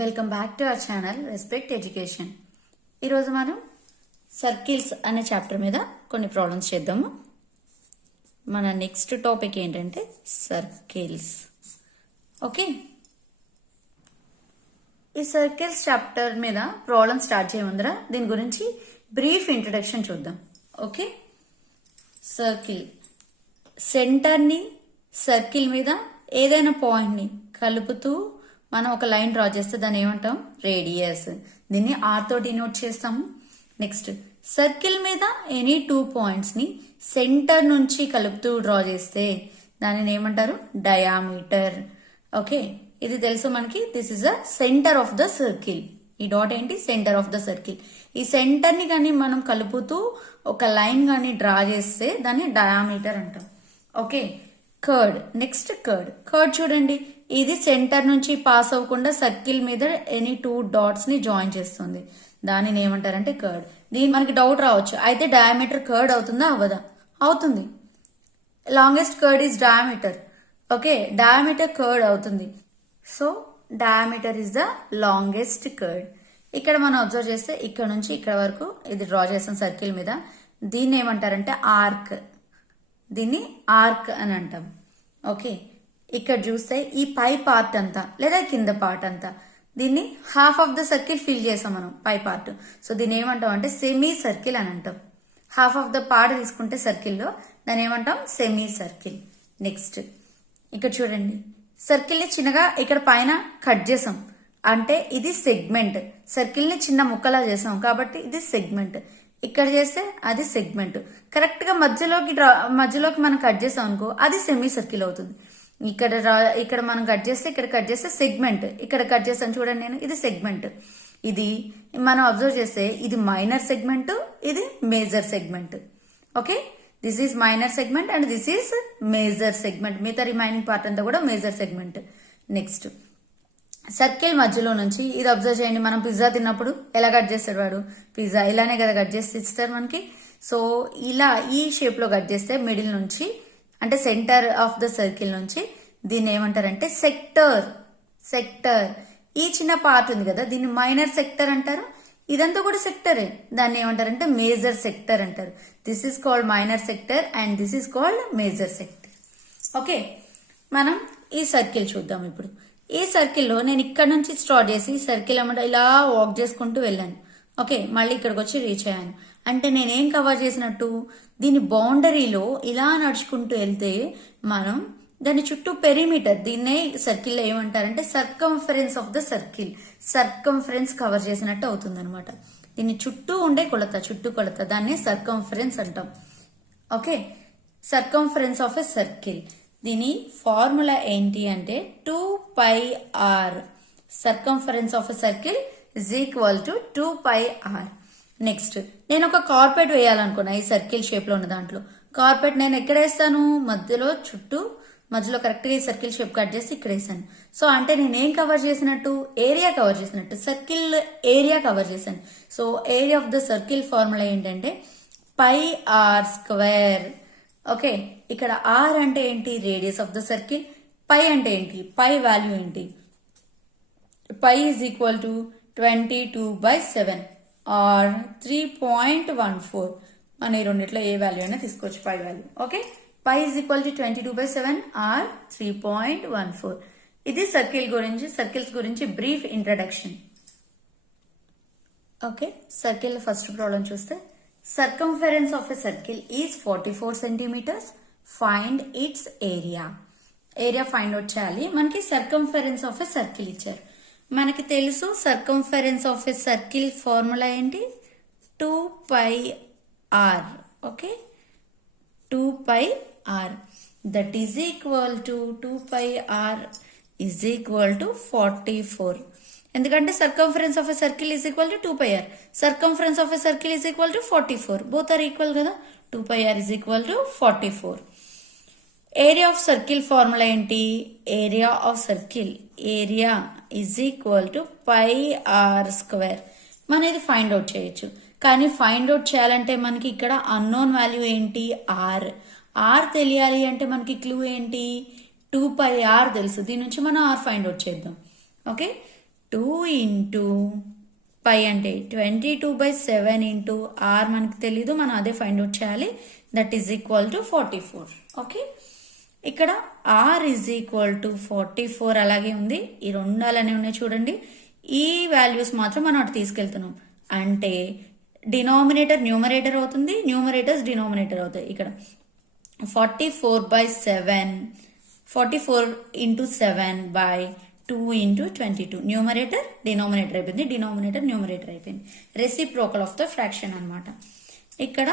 Welcome back to our channel respect education. ఈరోజు మనం circles అనే చాప్టర్ మీద కొన్ని ప్రాబ్లమ్స్ చేద్దాము. మన నెక్స్ట్ టాపిక్ ఏంటంటే సర్కిల్స్. ఓకే, ఈ సర్కిల్స్ చాప్టర్ మీద ప్రాబ్లమ్ స్టార్ట్ చేయముందర దీని గురించి బ్రీఫ్ ఇంట్రడక్షన్ చూద్దాం. ఓకే, సర్కిల్ సెంటర్ని సర్కిల్ మీద ఏదైనా పాయింట్ని కలుపుతూ మనం ఒక లైన్ డ్రా చేస్తే దాన్ని ఏమంటాం? రేడియస్. దీన్ని ఆర్ తో డినోట్ చేస్తాము. నెక్స్ట్, సర్కిల్ మీద ఎనీ 2 పాయింట్స్ ని సెంటర్ నుంచి కలుపుతూ డ్రా చేస్తే దానిని ఏమంటారు? డయామీటర్. ఓకే, ఇది తెలుసు మనకి. This is the centre of the circle. ఈ డాట్ ఏంటి? Centre of the circle. ఈ సెంటర్ ని కానీ మనం కలుపుతూ ఒక లైన్ కానీ డ్రా చేస్తే దాన్ని డయామీటర్ అంటాం. Okay, curd. నెక్స్ట్ కర్డ్ చూడండి, ఇది సెంటర్ నుంచి పాస్ అవ్వకుండా సర్కిల్ మీద ఎనీ 2 డాట్స్ ని జాయిన్ చేస్తుంది. దానిని ఏమంటారంటే కర్డ్. దీని మనకి డౌట్ రావచ్చు, అయితే డయామీటర్ కర్డ్ అవుతుందా అవ్వదా? అవుతుంది. Longest chord is diameter. Okay, diameter chord అవుతుంది. So diameter is the longest chord. ఇక్కడ మనం అబ్జర్వ్ చేస్తే ఇక్కడ నుంచి ఇక్కడ వరకు ఇది డ్రా చేస్తాం సర్కిల్ మీద. దీన్ని ఏమంటారంటే ఆర్క్. దీన్ని ఆర్క్ అని అంటాం. ఓకే, ఇక్కడ చూస్తే ఈ పై పార్ట్ అంతా లేదా కింద పార్ట్ అంతా దీన్ని half of the circle fill చేసాం మనం, పై పార్ట్. సో దీన్ని ఏమంటాం అంటే సెమీ సర్కిల్ అని అంటాం. హాఫ్ ఆఫ్ ద పార్ట్ తీసుకుంటే సర్కిల్లో దాన్ని ఏమంటాం? Semi circle. నెక్స్ట్, ఇక్కడ చూడండి, సర్కిల్ ని చిన్నగా ఇక్కడ పైన కట్ చేసాం అంటే ఇది సెగ్మెంట్. సర్కిల్ ని చిన్న ముక్కలా చేసాం కాబట్టి ఇది సెగ్మెంట్. ఇక్కడ చేస్తే అది సెగ్మెంట్. కరెక్ట్ గా మధ్యలోకి మనం కట్ చేసాం అనుకో, అది సెమీ సర్కిల్ అవుతుంది. ఇక్కడ మనం కట్ చేస్తే ఇక్కడ కట్ చేస్తే సెగ్మెంట్. ఇక్కడ కట్ చేస్తాను చూడండి నేను, ఇది సెగ్మెంట్. ఇది మనం అబ్జర్వ్ చేస్తే ఇది మైనర్ సెగ్మెంట్, ఇది major segment. Okay, this is minor segment and this is major segment. మిగతా రిమైనింగ్ పార్ట్ అంతా కూడా మేజర్ సెగ్మెంట్. నెక్స్ట్, సర్కిల్ మధ్యలో నుంచి ఇది అబ్జర్వ్ చేయండి. మనం పిజ్జా తిన్నప్పుడు ఎలా కట్ చేస్తాడు వాడు? పిజ్జా ఇలానే కదా కట్ చేసి ఇస్తారు మనకి. సో ఇలా ఈ షేప్ లో కట్ చేస్తే మిడిల్ నుంచి అంటే సెంటర్ ఆఫ్ ద సర్కిల్ నుంచి దీన్ని ఏమంటారంటే సెక్టర్. ఈ చిన్న పార్ట్ ఉంది కదా, దీన్ని మైనర్ సెక్టర్ అంటారు. ఇదంతా కూడా సెక్టరే. దాన్ని ఏమంటారంటే మేజర్ సెక్టర్ అంటారు. This is called minor sector and this is called major sector. Okay, మనం ఈ సర్కిల్ చూద్దాం ఇప్పుడు. ఈ సర్కిల్లో నేను ఇక్కడ నుంచి స్టార్ట్ చేసి సర్కిల్ అన్నమాట ఇలా వాక్ చేసుకుంటూ వెళ్ళాను. ఓకే, మళ్ళీ ఇక్కడికి వచ్చి రీచ్ అయ్యాను. అంటే నేనేం కవర్ చేసినట్టు? దీని బౌండరీలో ఇలా నడుచుకుంటూ వెళ్తే మనం దాని చుట్టూ పెరిమీటర్, దీన్నే సర్కిల్లో ఏమంటారంటే circumference of the circle. Circumference cover చేసినట్టు అవుతుంది అనమాట. దీని చుట్టూ ఉండే చుట్టూ కొలత దాన్ని సర్కంఫరెన్స్ అంటాం. Okay, circumference of a circle. దీని ఫార్ములా ఏంటి అంటే 2πr. Circumference of a circle is equal to 2πr. Next, నేను ఒక కార్పెట్ వేయాలనుకున్నా ఈ సర్కిల్ షేప్ లో ఉన్న దాంట్లో. కార్పెట్ నేను ఎక్కడ వేస్తాను? మధ్యలో కరెక్ట్ గా ఈ సర్కిల్ షేప్ కట్ చేసి ఇక్కడ వేసాను. సో అంటే నేనేం కవర్ చేసినట్టు? ఏరియా కవర్ చేసినట్టు, సర్కిల్ ఏరియా కవర్ చేశాను. So area of the circle formula ఏంటంటే πr². ఓకే, ఇక్కడ ఆర్ అంటే ఏంటి? Radius of the circle. Pi అంటే ఏంటి? పై వాల్యూ ఏంటి? Pi is equal to 22/7 or 3.14. మన ఈ రెండిట్లో ఏ వాల్యూ అయినా తీసుకోవచ్చు, pi value. Okay, pi is equal to 22/7 or 3.14. ఇది సర్కిల్స్ గురించి brief introduction. Okay, circle first problem చూస్తే, circumference of a circle is 44 centimeters. Find its area. Area find out చేయాలి. మనకి సర్కంఫరెన్స్ ఆఫ్ ఎ సర్కిల్ ఇచ్చారు. మనకి తెలుసు circumference of a circle formula ఏంటి? 2πr. Okay, 2πr that is equal to 2πr is equal to 44. ఎందుకంటే circumference of a circle is equal to 2πr. Circumference of a circle is equal to 44. Both are equal కదా. 2πr is equal to 44. Area of circle formula ఏంటి? Area of circle area is equal to πr². మనం ఇది find out చేయొచ్చు. కానీ find out చేయాలంటే మనకి ఇక్కడ unknown value ఏంటి? ఆర్ తెలియాలి అంటే మనకి క్లూ ఏంటి? 2πr తెలుసు. దీని నుంచి మనం ఆర్ ఫైండ్ అవుట్ చేద్దాం. ఓకే, 2 ఇంటూ పై అంటే 22/7 ఇంటూ ఆర్ మనకి తెలీదు, మనం అదే ఫైండ్ అవుట్ చేయాలి. That is equal to 44. Okay, ఇక్కడ ఆర్ ఈజ్ ఈక్వల్ టు 44 అలాగే ఉంది. ఈ రెండు అలానే ఉన్నాయి చూడండి. ఈ వాల్యూస్ మాత్రం మనం అటు తీసుకెళ్తున్నాం అంటే డినామినేటర్ న్యూమరేటర్ అవుతుంది, న్యూమరేటర్స్ డినామినేటర్ అవుతాయి. ఇక్కడ 44/7 44 into 7 by 2 into 22 numerator denominator అయిపోయింది, డినామినేటర్ న్యూమరేటర్ అయిపోయింది. రెసిప్రోకల్ ఆఫ్ ద ఫ్రాక్షన్ అనమాట. ఇక్కడ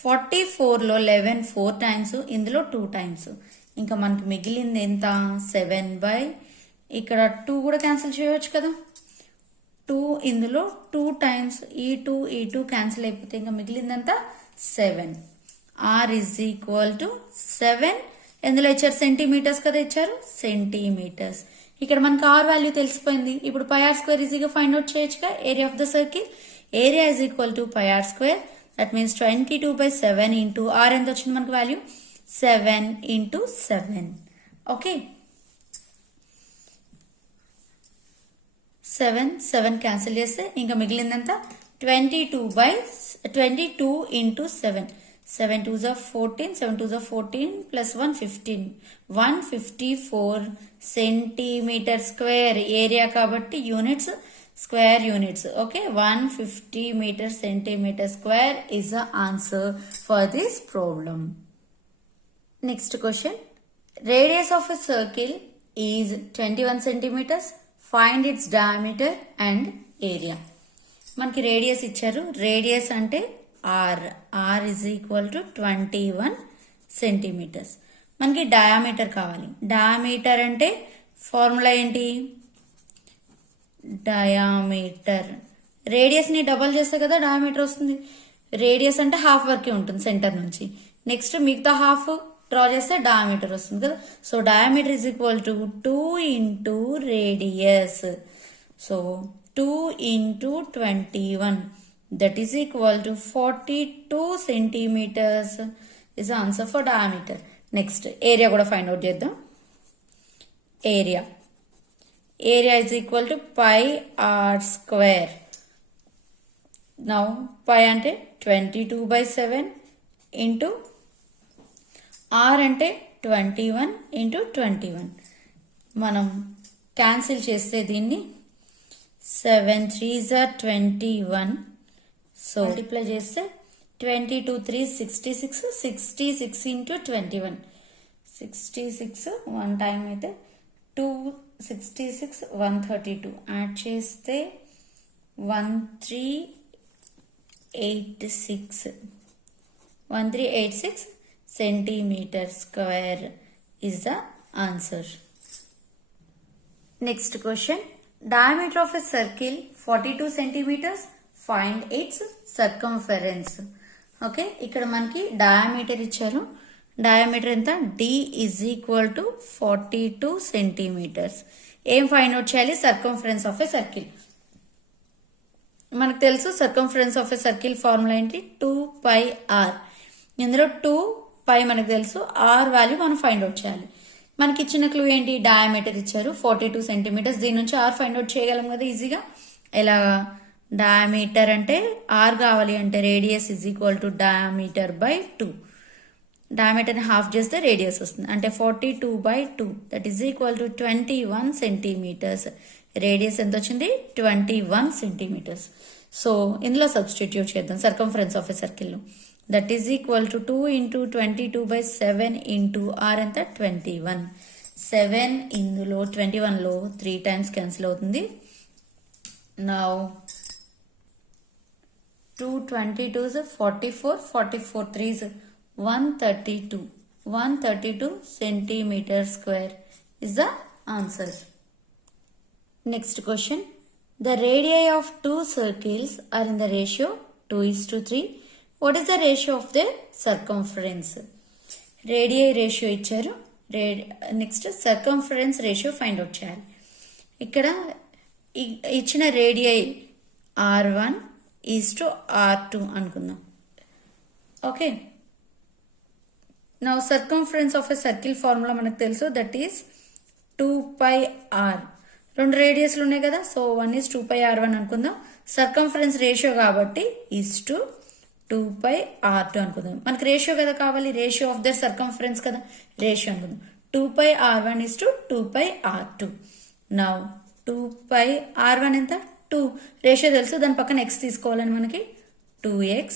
44లో 11 4 టైమ్స్, ఇందులో 2 టైమ్స్. ఇంకా మనకి మిగిలింది ఎంత? 7 బై ఇక్కడ 2 కూడా క్యాన్సిల్ చేయవచ్చు కదా. 2 ఇందులో 2 టైమ్స్, ఈ 2 క్యాన్సిల్ అయిపోతే ఇంకా మిగిలిందంతా 7. R is equal to 7. ఎందులో ఇచ్చారు? సెంటీమీటర్స్ కదా ఇచ్చారు, సెంటీమీటర్స్. ఇక్కడ మనకు ఆర్ వాల్యూ తెలిసిపోయింది. ఇప్పుడు పై ఆర్ స్క్వేర్ ఈజీగా ఫైండ్ అవుట్ చేయొచ్చుగా. Area of the circle, area is equal to pi r square. That means 22/7 into r ఎంత వచ్చింది మనకు వాల్యూ? 7 ఇంటూ 7. ఓకే, 7 క్యాన్సిల్ చేస్తే ఇంకా మిగిలిందంతా 22 into 7. 7 2s are 14, 7 2s are 14 plus 1 15. 154 centimetre square. Area కాబట్టి units, square units. Okay, 150 metre centimetre square is the answer for this problem. Next question. Radius of a circle is 21 centimeters. Find its diameter and area. మనకి radius ఇచ్చారు. Radius అంటే r is equal to 21 centimetres. మనకి diameter కావాలి. Diameter అంటే formula ఏంటి? Diameter radius ని double చేస్తే కదా డయామీటర్ వస్తుంది. రేడియస్ అంటే హాఫ్ వరకే ఉంటుంది సెంటర్ నుంచి. నెక్స్ట్ మిగతా హాఫ్ డ్రా చేస్తే డయామీటర్ వస్తుంది కదా. So diameter is equal to 2 into radius. So 2 into 21 that is equal to 42 centimeters is the answer for diameter. Next, area కూడా find out చేద్దాం. Area is equal to pi r square. Now pi అంటే 22/7 into r అంటే 21 into 21. మనం cancel చేస్తే దీన్ని 7 3s are 21. So multiply చేస్తే 22 3 66, 66 into 21. 66 1 time అయితే 2 66 132 add చేస్తే 1386 centimetre square is the answer. Next question. Diameter of a circle 42 centimeters. Find its circumference. Okay, ఇక్కడ మనకి డయామీటర్ ఇచ్చారు. డయామీటర్ ఎంత? D is equal to 42 centimetres. ఏం ఫైండ్ అవుట్ చేయాలి? Circumference of a circle. మనకు తెలుసు circumference of a circle formula ఏంటి? 2πr. ఇందులో 2π మనకు తెలుసు, r వాల్యూ మనం ఫైండ్ అవుట్ చేయాలి. మనకి ఇచ్చిన క్లూ ఏంటి? డయామీటర్ ఇచ్చారు 42 సెంటీమీటర్స్. దీని నుంచి ఆర్ ఫైండ్ అవుట్ చేయగలం కదా ఈజీగా. ఎలాగా? డయామీటర్ అంటే ఆర్ కావాలి అంటే radius is equal to diameter by 2. డయామీటర్ని హాఫ్ చేస్తే రేడియస్ వస్తుంది. అంటే 42/2 that is equal to 21 centimeters. Radius ఎంత వచ్చింది? 21 సెంటీమీటర్స్. సో ఇందులో సబ్స్టిట్యూట్ చేద్దాం సర్కంఫరెన్స్ ఆఫ్ ఎ సర్కిల్లో. That is equal to 2 into 22/7 into r ఎంత? 21. 7 ఇందులో 21లో 3 టైమ్స్ క్యాన్సిల్ అవుతుంది. Now 2 22s 44, 44 3s 132. 132 centimeter square is the answer. Next question. The radii of two circles are in the ratio 2:3. What is the ratio of their circumference? Radii ratio ఇచ్చారు. Next circumference ratio find out చేయాలి. ఇక్కడ ఇచ్చిన radii R1 is to R2 అనుకుందాం. Okay, now circumference of a circle formula మనకు తెలుసు. That is 2πr. రెండు రేడియస్లు ఉన్నాయి కదా, సో 1:2πr1 అనుకుందాం. సర్కంఫరెన్స్ రేషియో కాబట్టి ఈజ్ టు 2πr2 అనుకుందాం. మనకి రేషియో కదా కావాలి, రేషియో ఆఫ్ ద సర్కంఫరెన్స్ కదా, రేషియో అనుకుందాం. 2πr1 2πr2. నౌ 2πr1 ఎంత 2, రేషియో తెలుసు, దాని పక్కన x తీసుకోవాలని మనకి 2x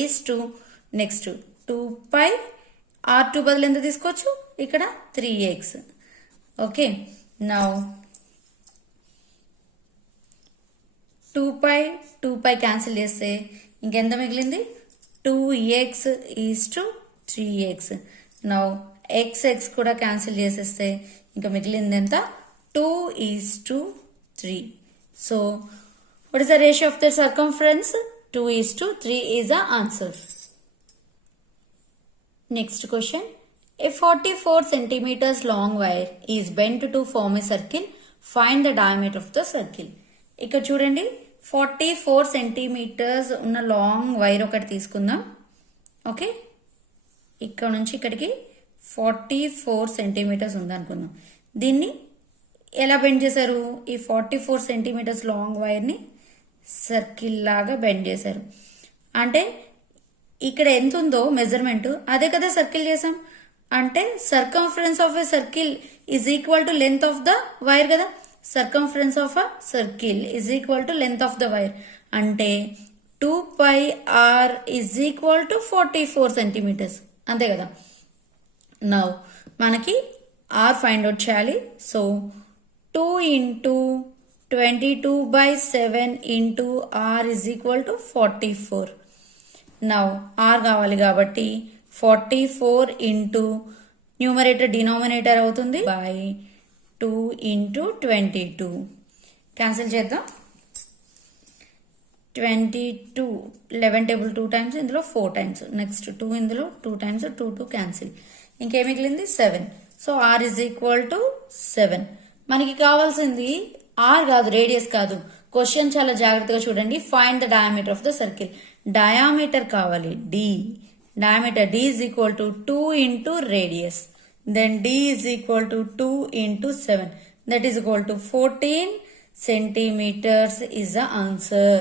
is to next 2πr2 బదులు ఎంత తీసుకోవచ్చు ఇక్కడ 3x. ఓకే, నౌ 2π క్యాన్సిల్ చేస్తే ఇంకెంత మిగిలింది 2x is to 3x. Now x కూడా క్యాన్సిల్ చేసేస్తే ఇంకా మిగిలింది ఎంత 2 is to 3. So what is the ratio of the circumference? 2:3 is the answer. Next question. A 44 centimeters long wire is bent to form a circle. Find the diameter of the circle. ఇక్కడ చూడండి 44 centimetres ఉన్న long wire ఒకటి తీసుకుందాం. Okay, ఇక్కడ నుంచి ఇక్కడికి 44 centimetres ఉందనుకుందాం. దీన్ని ఎలా బెండ్ చేశారు? ఈ 44 సెంటీమీటర్స్ లాంగ్ వైర్ని సర్కిల్ లాగా బెండ్ చేశారు. అంటే ఇక్కడ ఎంత ఉందో మెజర్మెంట్ అదే కదా సర్కిల్ చేసాం. అంటే circumference of a circle is equal to length of the wire కదా. Circumference of a circle is equal to length of the wire. అంటే 2πr is equal to 44 centimetres, అంతే కదా. నౌ మనకి r ఫైండ్ అవుట్ చేయాలి. So 2 into 22/7 into r is equal to 44. Now r కావాలి కాబట్టి 44 into numerator denominator అవుతుంది by 2 into 22. Cancel చేద్దాం. 22 11 table 2 times, ఇందులో 4 టైమ్స్, నెక్స్ట్ 2 ఇందులో 2 టైమ్స్, 2 క్యాన్సిల్, ఇంకేం మిగిలింది 7. So r is equal to 7. మనకి కావాల్సింది r కాదు, రేడియస్ కాదు. క్వశ్చన్ చాలా జాగ్రత్తగా చూడండి. Find the diameter of the circle. Diameter కావాలి d. Diameter d is equal to 2 into radius. Then d is equal to 2 into 7. That is equal to 14 centimeters is the answer.